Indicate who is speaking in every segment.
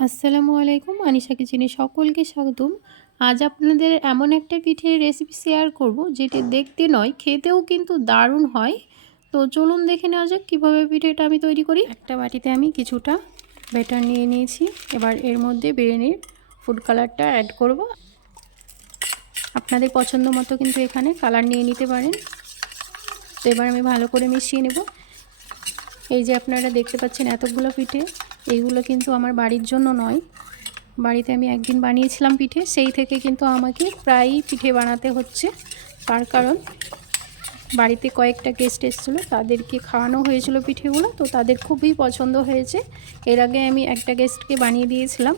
Speaker 1: আসসালামু আলাইকুম, আনিশা কিচেনে সকলকে স্বাগতম। আজ আপনাদের এমন একটা পিঠের রেসিপি শেয়ার করব, যেটি দেখতে নয়, খেতেও কিন্তু দারুণ হয়। তো চলুন দেখে নেওয়া যাক কীভাবে পিঠেটা আমি তৈরি করি। একটা বাটিতে আমি কিছুটা ব্যাটার নিয়ে নিয়েছি। এবার এর মধ্যে বিরিয়ানির ফুড কালারটা অ্যাড করব। আপনাদের পছন্দ মতো কিন্তু এখানে কালার নিয়ে নিতে পারেন। তো এবার আমি ভালো করে মিশিয়ে নেব। এই যে আপনারা দেখতে পাচ্ছেন এতগুলো পিঠে। এইগুলো কিন্তু আমার বাড়ির জন্য নয়। বাড়িতে আমি একদিন বানিয়েছিলাম পিঠে, সেই থেকে কিন্তু আমাকে প্রায়ই পিঠে বানাতে হচ্ছে। তার কারণ, বাড়িতে কয়েকটা গেস্ট এসেছিল, তাদেরকে খাওয়ানো হয়েছিল পিঠেগুলো, তো তাদের খুবই পছন্দ হয়েছে। এর আগে আমি একটা গেস্টকে বানিয়ে দিয়েছিলাম,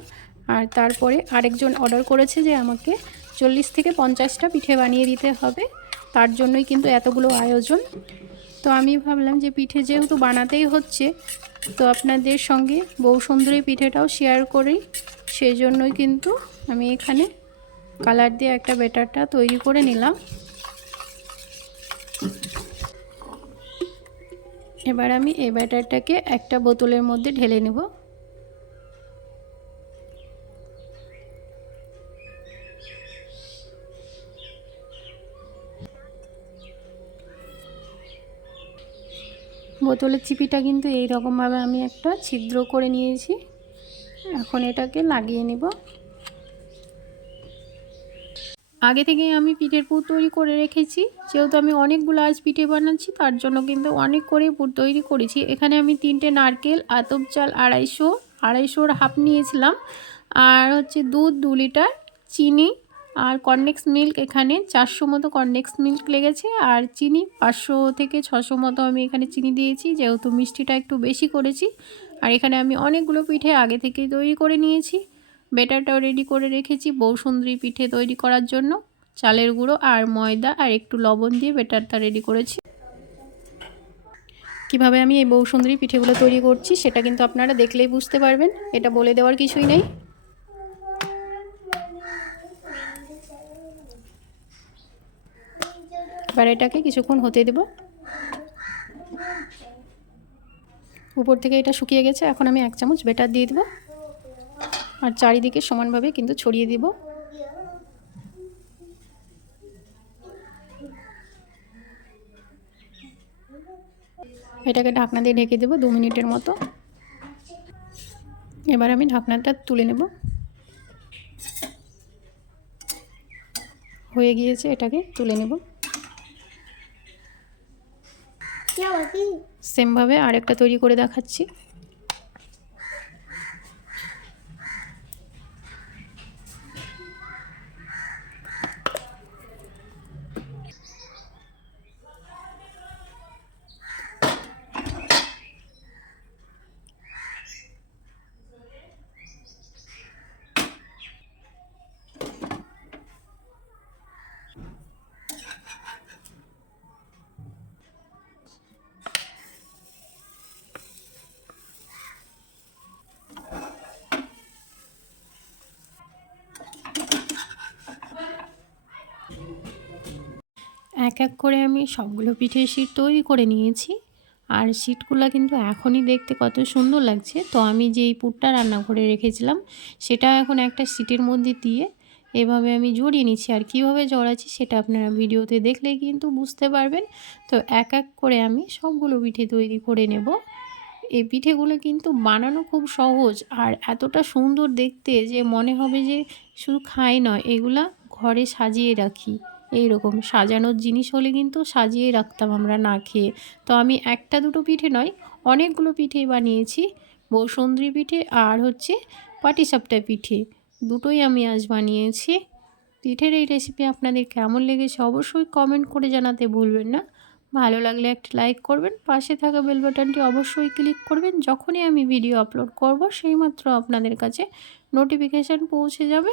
Speaker 1: আর তারপরে আরেকজন অর্ডার করেছে যে আমাকে চল্লিশ থেকে পঞ্চাশটা পিঠে বানিয়ে দিতে হবে। তার জন্যই কিন্তু এতগুলো আয়োজন। তো আমি ভাবলাম যে পিঠে যেহেতু বানাতেই হচ্ছে তো আপনাদের সঙ্গে বউ সুন্দরী পিঠেটাও শেয়ার করি। সেই জন্যই কিন্তু আমি এখানে কালার দিয়ে একটা ব্যাটারটা তৈরি করে নিলাম। এবার আমি এই ব্যাটারটাকে একটা বোতলের মধ্যে ঢেলে নেব। বোতলের চিপিটা কিন্তু এই রকমভাবে আমি একটা ছিদ্র করে নিয়েছি। এখন এটাকে লাগিয়ে নিব। আগে থেকে আমি পিঠের পুর তৈরি করে রেখেছি। যেহেতু আমি অনেকগুলো আজ পিঠে বানাচ্ছি, তার জন্য কিন্তু অনেক করে পুর তৈরি করেছি। এখানে আমি তিনটে নারকেল, আতপ চাল আড়াইশো, আড়াইশোর হাফ নিয়েছিলাম। আর হচ্ছে দুধ দু লিটার, চিনি আর কর্নেক্স মিল্ক এখানে চারশো মতো কর্নেক্স মিল্ক লেগেছে আর চিনি পাঁচশো থেকে ছশো মতো আমি এখানে চিনি দিয়েছি, যেহেতু মিষ্টিটা একটু বেশি করেছি। আর এখানে আমি অনেকগুলো পিঠে আগে থেকেই তৈরি করে নিয়েছি। বেটারটাও রেডি করে রেখেছি বৌসুন্দরী পিঠে তৈরি করার জন্য। চালের গুঁড়ো আর ময়দা আর একটু লবণ দিয়ে বেটারটা রেডি করেছি। কীভাবে আমি এই বৌসুন্দরী পিঠেগুলো তৈরি করছি সেটা কিন্তু আপনারা দেখলেই বুঝতে পারবেন। এটা বলে দেওয়ার কিছুই নেই। এবার এটাকে কিছুক্ষণ হতে দেব। উপর থেকে এটা শুকিয়ে গেছে, এখন আমি এক চামচ বেটার দিয়ে দেবো। আর চারিদিকে সমানভাবে কিন্তু ছড়িয়ে দিব। এটাকে ঢাকনা দিয়ে ঢেকে দেবো দু মিনিটের মতো। এবার আমি ঢাকনাটা তুলে নেব। হয়ে গিয়েছে, এটাকে তুলে নেব। সেমভাবে আরেকটা তৈরি করে দেখাচ্ছি। এক এক করে আমি সবগুলো পিঠের শিট তৈরি করে নিয়েছি। আর শিটগুলো কিন্তু এখনই দেখতে কত সুন্দর লাগছে। তো আমি যেই পুরটা রান্না করে রেখেছিলাম, সেটা এখন একটা শিটের মধ্যে দিয়ে এভাবে আমি জড়িয়ে নিচ্ছি। আর কীভাবে জড়াচ্ছি সেটা আপনারা ভিডিওতে দেখলে কিন্তু বুঝতে পারবেন। তো এক এক করে আমি সবগুলো পিঠে তৈরি করে নেব। এই পিঠেগুলো কিন্তু বানানো খুব সহজ আর এতটা সুন্দর দেখতে যে মনে হবে যে শুধু খাই নয়, এগুলা ঘরে সাজিয়ে রাখি। এই রকম সাজানোর জিনিস হলে কিন্তু সাজিয়ে রাখতাম আমরা না খেয়ে। তো আমি একটা দুটো পিঠে নয়, অনেকগুলো পিঠে বানিয়েছি বসুন্দ্রী পিঠে আর হচ্ছে পাটিসাপটা পিঠে। দুটোই আমি আজ বানিয়েছি। পিঠের এই রেসিপি আপনাদের কেমন লেগেছে অবশ্যই কমেন্ট করে জানাতে ভুলবেন না। ভালো লাগলে একটা লাইক করবেন, পাশে থাকা বেল বাটনটি অবশ্যই ক্লিক করবেন। যখনই আমি ভিডিও আপলোড করব, সেইমাত্র আপনাদের কাছে নোটিফিকেশান পৌঁছে যাবে।